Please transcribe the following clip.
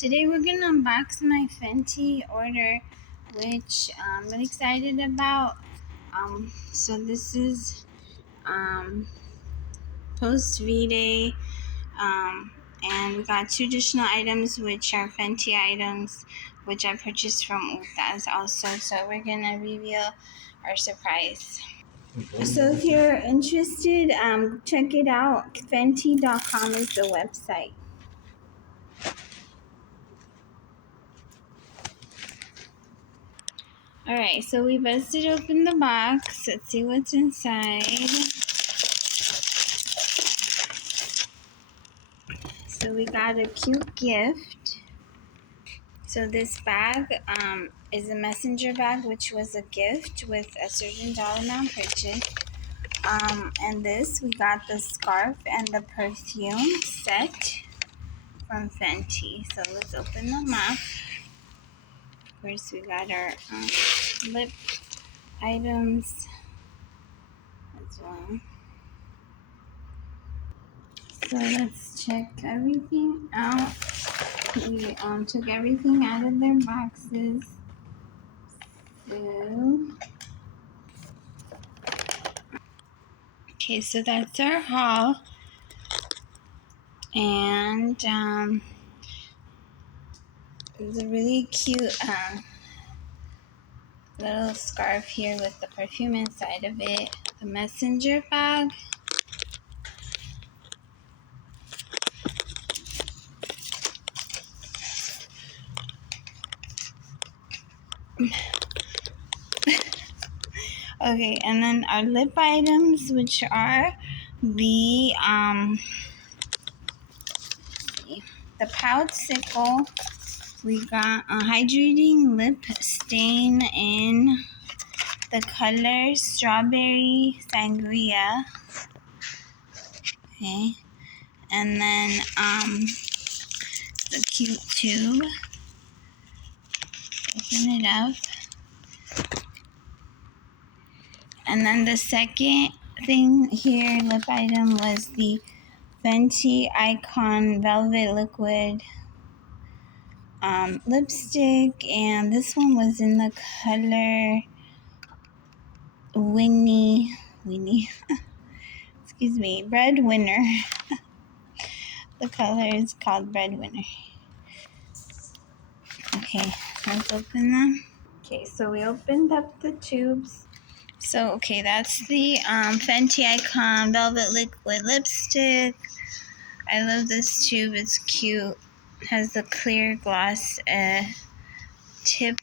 Today we're gonna unbox my Fenty order, which I'm really excited about. So this is post V-Day, and we got two additional items, which are Fenty items, which I purchased from Utas also. So we're gonna reveal our surprise. So if you're interested, check it out. Fenty.com is the website. Alright, so we busted open the box. Let's see what's inside. So we got a cute gift. So this bag is a messenger bag, which was a gift with a certain dollar amount purchase. And this, we got the scarf and the perfume set from Fenty. So let's open them up. First, we got our lip items as well. So let's check everything out. We took everything out of their boxes. Okay, so that's our haul. And there's a really cute little scarf here with the perfume inside of it. The messenger bag. Okay, and then our lip items, which are the Poutsicle. We got a hydrating lip stain in the color Strawberry Sangria. Okay, and then the cute tube. Open it up. And then the second thing here, lip item, was the Fenty Icon Velvet Liquid lipstick, and this one was in the color Winnie, excuse me, Breadwinner. The color is called Breadwinner. Okay, let's open them. Okay, so we opened up the tubes. So, okay, that's the Fenty Icon Velvet Liquid Lipstick. I love this tube. It's cute. It has the clear gloss tip